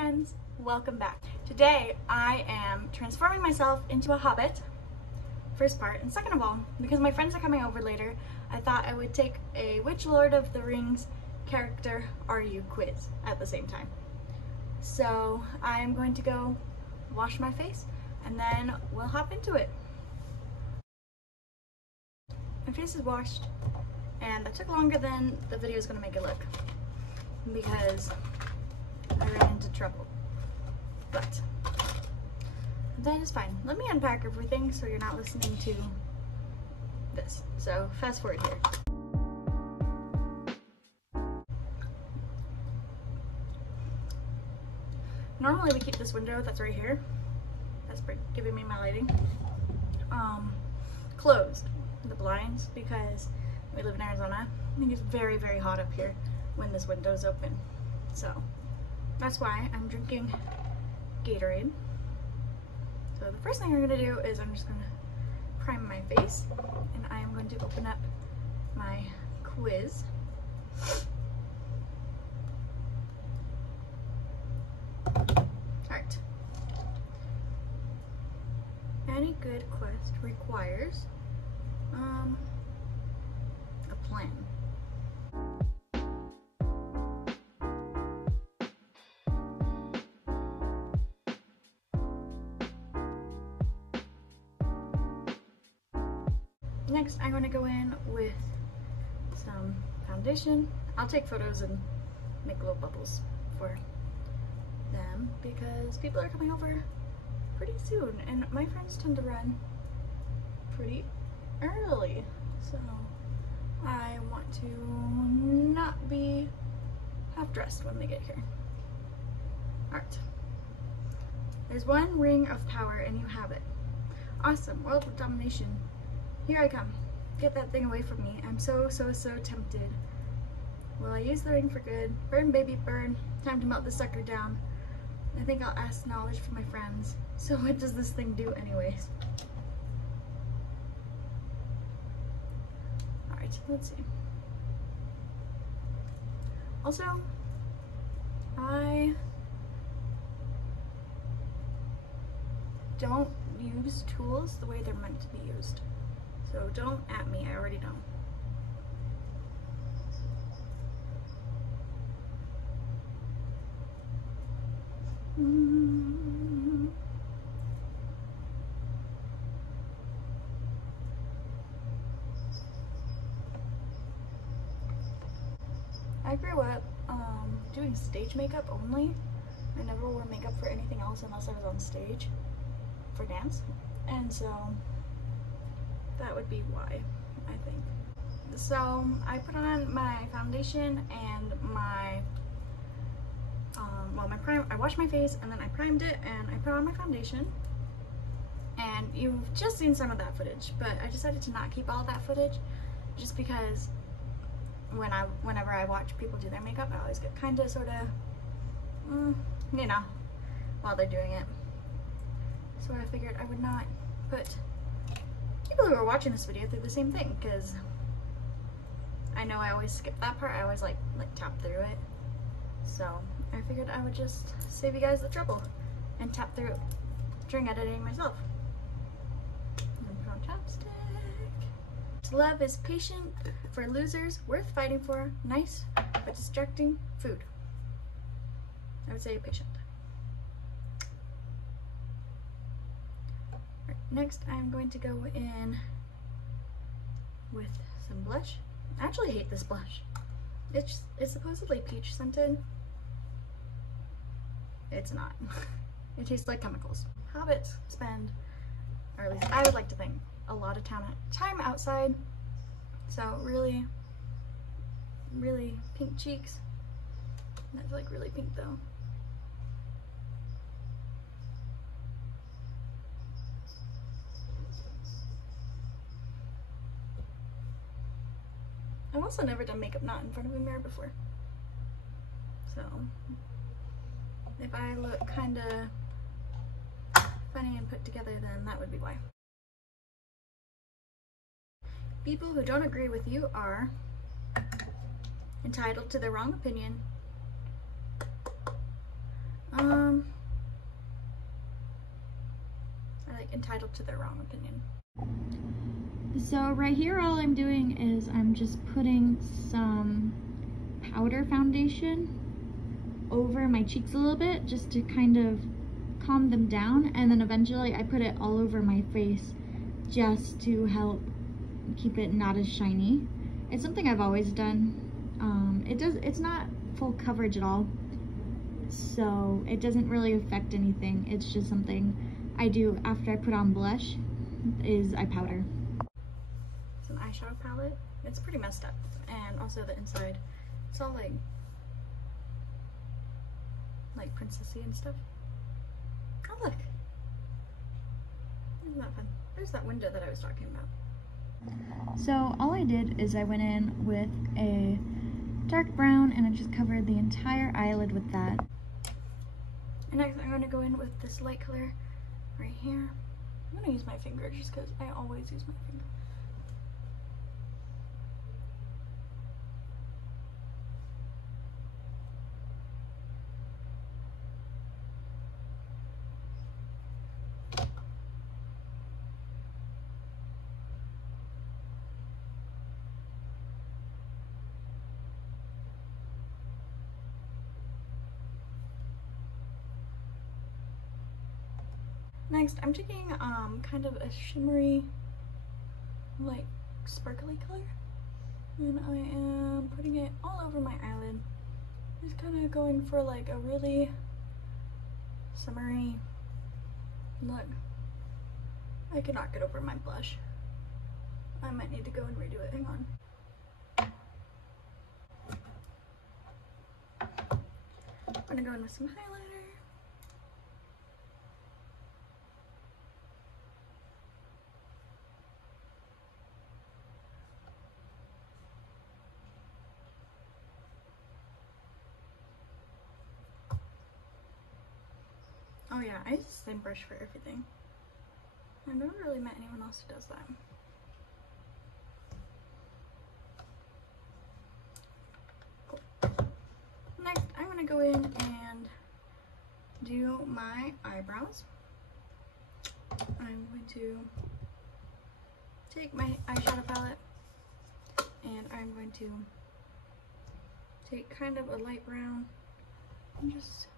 friends, welcome back. Today I am transforming myself into a hobbit, first part, and second of all, because my friends are coming over later, I thought I would take a which Lord of the Rings character are you quiz at the same time. So I am going to go wash my face and then we'll hop into it. My face is washed and that took longer than the video is going to make it look because I ran into trouble, but that is fine. Let me unpack everything so you're not listening to this. So fast forward here. Normally we keep this window that's right here, that's giving me my lighting, closed, the blinds, because we live in Arizona. I think it's very, very hot up here when this window is open. So that's why I'm drinking Gatorade. So the first thing I'm going to do is I'm just going to prime my face, and I am going to open up my quiz. Alright. Any good quest requires a plan. Next, I'm going to go in with some foundation. I'll take photos and make little bubbles for them because people are coming over pretty soon and my friends tend to run pretty early. So I want to not be half dressed when they get here. Alright. There's one ring of power and you have it. Awesome. World of domination. Here I come. Get that thing away from me. I'm so tempted. Will I use the ring for good? Burn, baby, burn. Time to melt this sucker down. I think I'll ask knowledge from my friends. So what does this thing do anyways? Alright, let's see. Also, I don't use tools the way they're meant to be used. So don't at me, I already don't. I grew up doing stage makeup only. I never wore makeup for anything else unless I was on stage for dance. And so that would be why, I think. So I put on my foundation and my I washed my face and then I primed it and I put on my foundation. And you've just seen some of that footage, but I decided to not keep all that footage just because whenever I watch people do their makeup, I always get kind of sort of, you know, while they're doing it. So I figured I would not put people who are watching this video through the same thing, because I know I always skip that part. I always like tap through it. So I figured I would just save you guys the trouble and tap through it during editing myself. And put on chapstick. Love is patient for losers, worth fighting for, nice but distracting food. I would say patient. Right, next I'm going to go in with some blush. I actually hate this blush. It's supposedly peach scented. It's not. It tastes like chemicals. Hobbits spend, or at least I would like to think, a lot of time outside. So really pink cheeks. That's like really pink though. I've also never done makeup not in front of a mirror before. So if I look kind of funny and put together, then that would be why. People who don't agree with you are entitled to their wrong opinion, entitled to their wrong opinion. So right here, all I'm doing is I'm just putting some powder foundation over my cheeks a little bit, just to kind of calm them down, and then eventually I put it all over my face just to help keep it not as shiny. It's something I've always done. It's not full coverage at all, so it doesn't really affect anything. It's just something I do after I put on blush, is I powder. It's an eyeshadow palette. It's pretty messed up, and also the inside, it's all like princessy and stuff. Oh look! Isn't that fun? There's that window that I was talking about. So all I did is I went in with a dark brown and I just covered the entire eyelid with that. And next I'm going to go in with this light color right here. I'm going to use my finger just because I always use my finger. Next, I'm taking kind of a shimmery, like sparkly color, and I am putting it all over my eyelid. Just kind of going for like a really summery look. I cannot get over my blush. I might need to go and redo it. Hang on. I'm gonna go in with some highlighter. Oh yeah, I use the same brush for everything. I've never really met anyone else who does that. Cool. Next, I'm gonna go in and do my eyebrows. I'm going to take my eyeshadow palette and I'm going to take kind of a light brown and just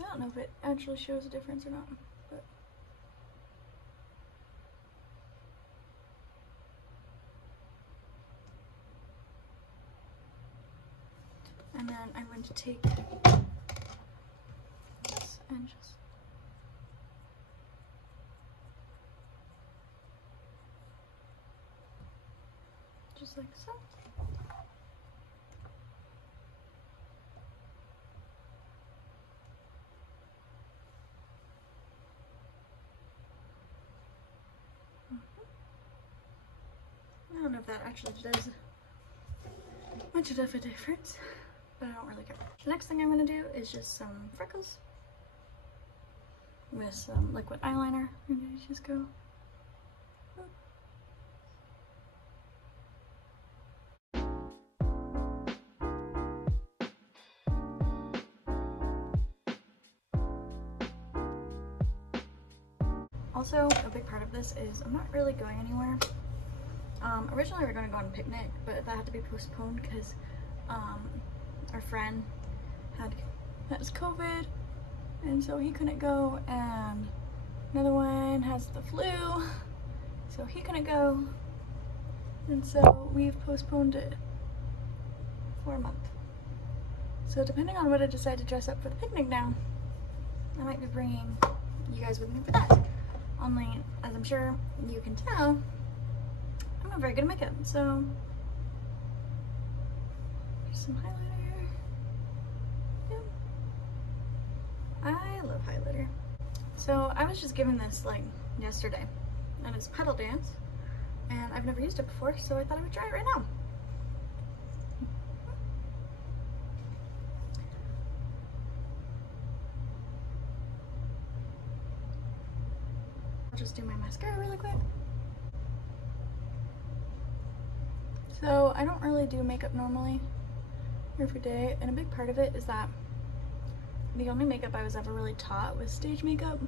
I don't know if it actually shows a difference or not, but and then I'm going to take this and just like so. I don't know if that actually does much of a difference, but I don't really care. The next thing I'm going to do is just some freckles with some liquid eyeliner. I'm going to just go also, a big part of this is I'm not really going anywhere. Originally we were going to go on a picnic, but that had to be postponed because our friend has COVID, and so he couldn't go, and another one has the flu, so he couldn't go, and so we've postponed it for a month. So depending on what I decide to dress up for the picnic now, I might be bringing you guys with me for that. Only, as I'm sure you can tell, I'm not very good at makeup, so there's some highlighter. Yeah. I love highlighter. So I was just given this like yesterday, and it's Petal Dance, and I've never used it before, so I thought I would try it right now. I'll just do my mascara really quick. So I don't really do makeup normally, every day, and a big part of it is that the only makeup I was ever really taught was stage makeup,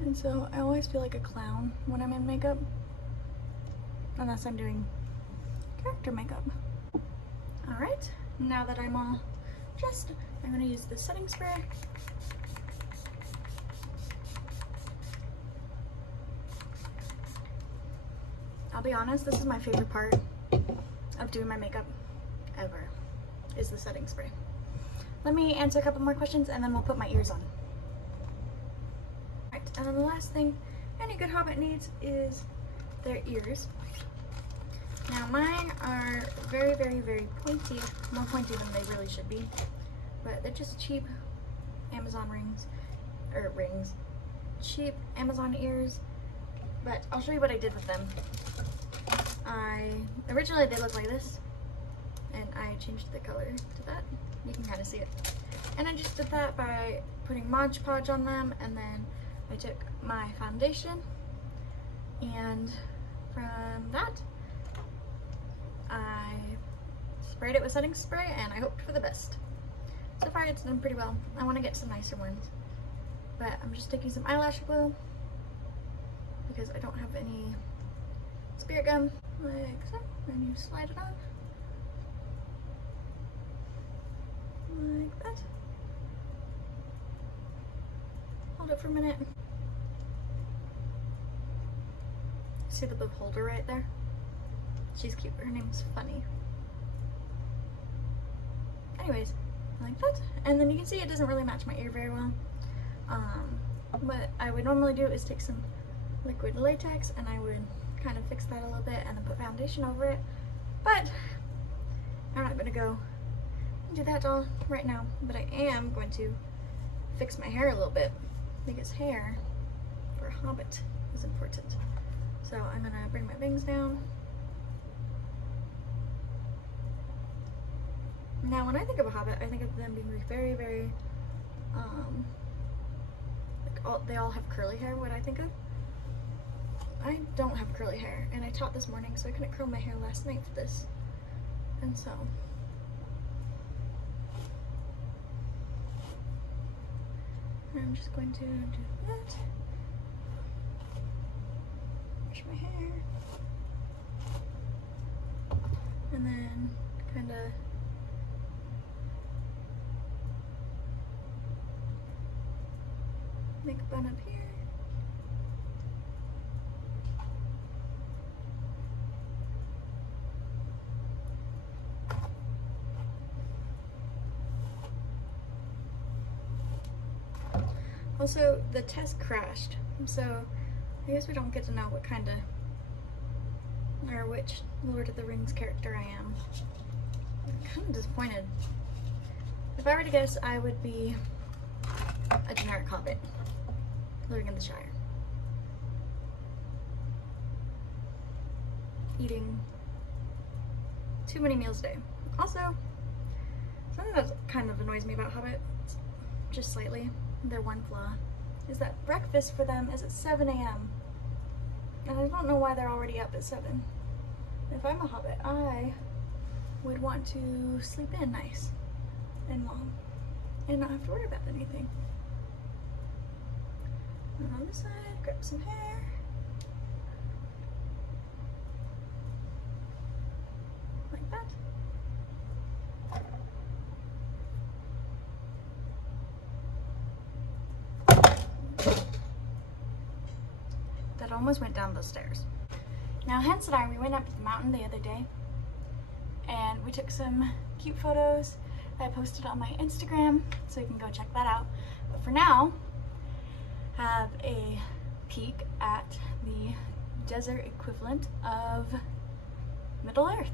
and so I always feel like a clown when I'm in makeup, unless I'm doing character makeup. Alright, now that I'm all dressed, I'm going to use the setting spray. I'll be honest, this is my favorite part of doing my makeup ever, is the setting spray. Let me answer a couple more questions and then we'll put my ears on. Alright, and then the last thing any good Hobbit needs is their ears. Now mine are very, very, very pointy, more pointy than they really should be, but they're just cheap Amazon cheap Amazon ears, but I'll show you what I did with them. Originally they looked like this, and I changed the color to that. You can kind of see it. And I just did that by putting Mod Podge on them, and then I took my foundation, and from that, I sprayed it with setting spray, and I hoped for the best. So far it's done pretty well. I want to get some nicer ones, but I'm just taking some eyelash glue because I don't have any spirit gum, like so, and you slide it on like that. Hold it for a minute. See the book holder right there? She's cute. Her name's Funny. Anyways, like that. And then you can see it doesn't really match my ear very well. What I would normally do is take some liquid latex and I would kind of fix that a little bit and then put foundation over it. But I'm not going to go and do that all right now. But I am going to fix my hair a little bit because hair for a Hobbit is important. So I'm going to bring my bangs down. Now, when I think of a Hobbit, I think of them being very, very, they all have curly hair, what I think of. I don't have curly hair, and I taught this morning, so I couldn't curl my hair last night for this. And so, I'm just going to do that. Brush my hair. And then, kind of make a bun up here. Also, the test crashed, so I guess we don't get to know what kind of, or which Lord of the Rings character I am. I'm kind of disappointed. If I were to guess, I would be a generic Hobbit living in the Shire, eating too many meals a day. Also, something that kind of annoys me about Hobbits, just slightly, their one flaw, is that breakfast for them is at 7 a.m. and I don't know why they're already up at 7. If I'm a Hobbit, I would want to sleep in nice and long and not have to worry about anything. And on this side, grab some hair. Like that. That almost went down those stairs. Now, Hans and I, we went up to the mountain the other day and we took some cute photos that I posted on my Instagram, so you can go check that out. But for now, have a peek at the desert equivalent of Middle Earth.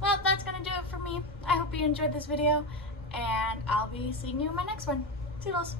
Well, that's gonna do it for me. I hope you enjoyed this video, and I'll be seeing you in my next one. Toodles!